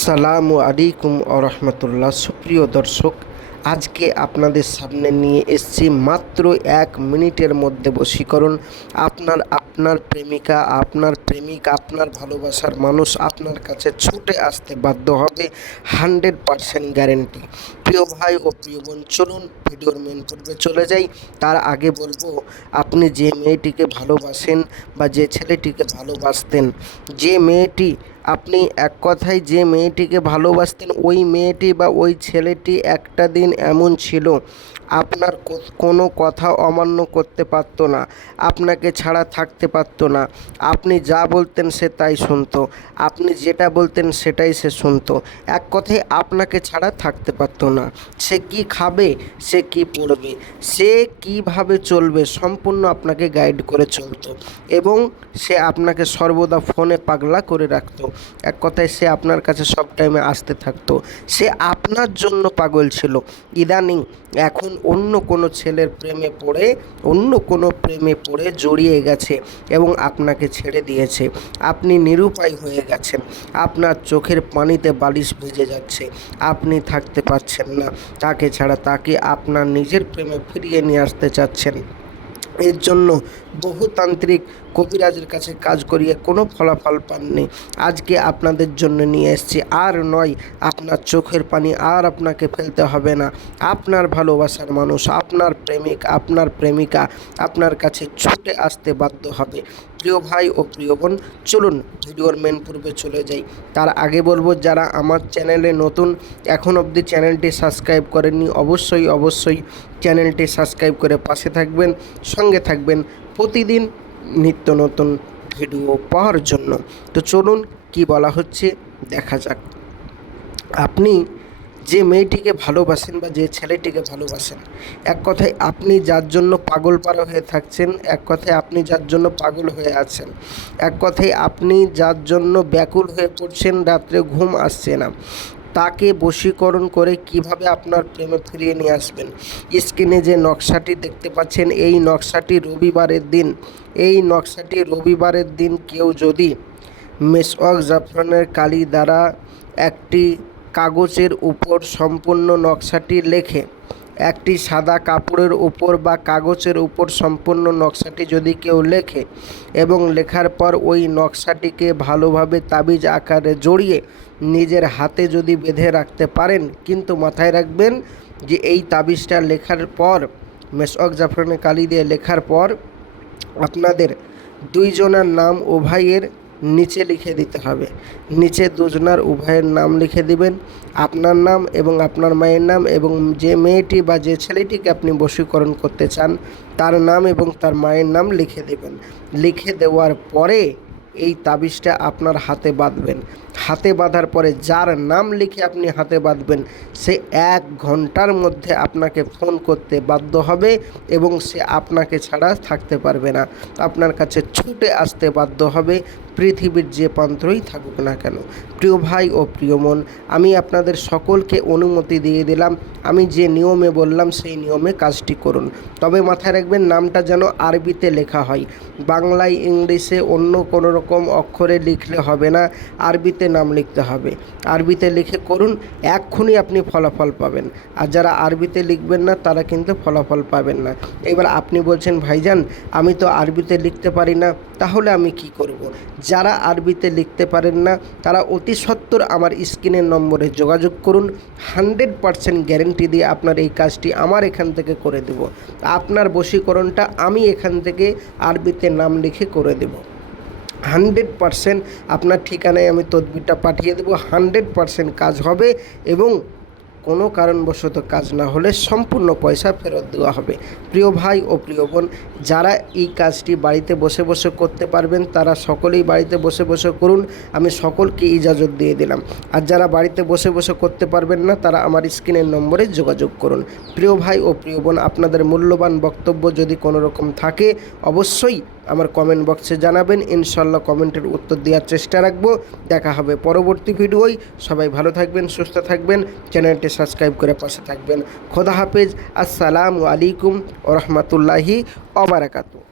আসসালামু আলাইকুম রহমতুল্লাহ। সুপ্রিয় দর্শক, আজকে আপনাদের সামনে নিয়ে এসেছি মাত্র 1 মিনিটের মধ্যে বশীকরণ। আপনার প্রেমিকা, আপনার প্রেমিক, আপনার ভালোবাসার মানুষ আপনার কাছে ছুটে আসতে বাধ্য হবে, 100% গ্যারেন্টি। প্রিয় ভাই ও প্রিয় বোন, চলুন ভিডিওর মেন পর্বে চলে যাই। তার আগে বলবো, আপনি যে মেয়েটিকে ভালোবাসেন বা যে ছেলেটিকে ভালোবাসতেন, যে মেয়েটি আপনি এক কথায় যে মেয়েটিকে ভালোবাসতেন, ওই মেয়েটি বা ওই ছেলেটি একটা দিন এমন ছিল আপনার কোনো কথা অমান্য করতে পারতো না, আপনাকে ছাড়া থাকতে পারতো না। আপনি যা বলতেন সে তাই শুনতো, আপনি যেটা বলতেন সেটাই সে শুনতো। এক কথায় আপনাকে ছাড়া থাকতে পারতো না। সে কি খাবে, সে কি পড়বে, সে কিভাবে চলবে, সম্পূর্ণ আপনাকে গাইড করে চলতো এবং সে আপনাকে সর্বদা ফোনে পাগলা করে রাখতো। এক কথায় সে আপনার কাছে সব টাইমে আসতে থাকতো। সে আপনার জন্য পাগল ছিল। ইদানিং এখন অন্য কোনো ছেলের প্রেমে পড়ে জড়িয়ে গেছে এবং আপনাকে ছেড়ে দিয়েছে। আপনি নিরুপায় হয়ে গেছেন, আপনার চোখের পানিতে বালিশ ভিজে যাচ্ছে, আপনি থাকতে পারছেন না তাকে ছাড়া। তাকে আপনার নিজের প্রেমে ফিরিয়ে নিয়ে আসতে চাচ্ছেন। এর জন্য বহু তান্ত্রিক কবিরাজের কাছে কাজ করিয়ে কোনো ফলাফল পাননি। আজকে আপনাদের জন্য নিয়ে এসেছি। আর নয়, আপনার চোখের পানি আর আপনাকে ফেলতে হবে না। আপনার ভালোবাসার মানুষ, আপনার প্রেমিক, আপনার প্রেমিকা আপনার কাছে ছুটে আসতে বাধ্য হবে। প্রিয় ভাই ও প্রিয় বোন, চলুন ভিডিওর মেন পূর্বে চলে যাই। তার আগে বলবো, যারা আমার চ্যানেলে নতুন, এখন অবধি চ্যানেলটি সাবস্ক্রাইব করেননি, অবশ্যই চ্যানেলটি সাবস্ক্রাইব করে পাশে থাকবেন, সঙ্গে থাকবেন প্রতিদিন নিত্য নতুন ভিডিও পাওয়ার জন্য। তো চলুন কি বলা হচ্ছে দেখা যাক। আপনি যে মেয়েটিকে ভালোবাসেন বা যে ছেলেটিকে ভালোবাসেন, এক কথায় আপনি যার জন্য পাগল পারা হয়ে থাকছেন, এক কথায় আপনি যার জন্য পাগল হয়ে আছেন, এক কথায় আপনি যার জন্য ব্যাকুল হয়ে পড়ছেন, রাত্রে ঘুম আসছে না, তাকে বশীকরণ করে কিভাবে আপনার প্রেমে ফিরিয়ে নিয়ে আসবেন। স্ক্রিনে যে নকশাটি দেখতে পাচ্ছেন, এই নকশাটি রবিবারের দিন কেউ যদি মেসওয়াক জাফরানের কালি দ্বারা একটি কাগজের উপর সম্পূর্ণ নকশাটি লেখে, একটি সাদা কাপড়ের উপর বা কাগজের উপর সম্পূর্ণ নকশাটি যদি কেউ লেখে এবং লেখার পর ওই নকশাটিকে ভালোভাবে তাবিজ আকারে জড়িয়ে নিজের হাতে যদি বেঁধে রাখতে পারেন, কিন্তু মাথায় রাখবেন যে এই তাবিজটা লেখার পর, মেসওয়াক জাফরানের কালি দিয়ে লেখার পর আপনাদের দুইজনের নাম উভয়ের নিচে লিখে দিতে হবে। নিচে দুজনার উভয়ের নাম লিখে দিবেন, আপনার নাম এবং আপনার মায়ের নাম, এবং যে মেয়েটি বা যে ছেলেটিকে আপনি বশীকরণ করতে চান তার নাম এবং তার মায়ের নাম লিখে দেবেন। লিখে দেওয়ার পরে এই তাবিজটা আপনার হাতে বাঁধবেন। হাতে বাঁধার পরে যার নাম লিখে আপনি হাতে বাঁধবেন, সে 1 ঘন্টার মধ্যে আপনাকে ফোন করতে বাধ্য হবে এবং সে আপনাকে ছাড়া থাকতে পারবে না, আপনার কাছে ছুটে আসতে বাধ্য হবে, পৃথিবীর যে প্রান্তই থাকুক না কেন। প্রিয় ভাই ও প্রিয় মন, আমি আপনাদের সকলকে অনুমতি দিয়ে দিলাম, আমি যে নিয়মে বললাম সেই নিয়মে কাজটি করুন। তবে মাথায় রাখবেন, নামটা যেন আরবিতে লেখা হয়, বাংলায় ইংলিশে অন্য কোনো রকম অক্ষরে লিখলে হবে না, আরবিতে নাম লিখতে হবে। আরবিতে লিখে করুন, এক্ষুনি আপনি ফলাফল পাবেন। আর যারা আরবিতে লিখবেন না তারা কিন্তু ফলাফল পাবেন না। এবার আপনি বলছেন, ভাইজান আমি তো আরবিতে লিখতে পারি না, তাহলে আমি কি করব? যারা আরবিতে লিখতে পারেন না তারা অতি সত্বর আমার স্ক্রিনের নম্বরে যোগাযোগ করুন। 100% গ্যারেন্টি দিয়ে আপনার এই কাজটি আমার এখান থেকে করে দেব। আপনার বশীকরণটা আমি এখান থেকে আরবিতে নাম লিখে করে দেব। 100% আপনার ঠিকানায় আমি তদবিরটা পাঠিয়ে দেবো। 100% কাজ হবে এবং কোনো কারণবশত কাজ না হলে সম্পূর্ণ পয়সা ফেরত দেওয়া হবে। প্রিয় ভাই ও প্রিয় বোন, যারা এই কাজটি বাড়িতে বসে বসে করতে পারবেন তারা সকলেই বাড়িতে বসে বসে করুন, আমি সকলকে ইজাজত দিয়ে দিলাম। আর যারা বাড়িতে বসে বসে করতে পারবেন না তারা আমার স্ক্রিনের নম্বরে যোগাযোগ করুন। প্রিয় ভাই ও প্রিয় বোন, আপনাদের মূল্যবান বক্তব্য যদি কোনো রকম থাকে অবশ্যই আমার কমেন্ট বক্সে জানাবেন, ইনশাল্লাহ কমেন্টের উত্তর দেওয়ার চেষ্টা রাখব। দেখা হবে পরবর্তী ভিডিওয়। সবাই ভালো থাকবেন, সুস্থ থাকবেন, চ্যানেলটি সাবস্ক্রাইব করে পাশে থাকবেন। খোদা হাফেজ। আসসালামু আলাইকুম ওয়া রাহমাতুল্লাহি ওয়া বারাকাতুহু।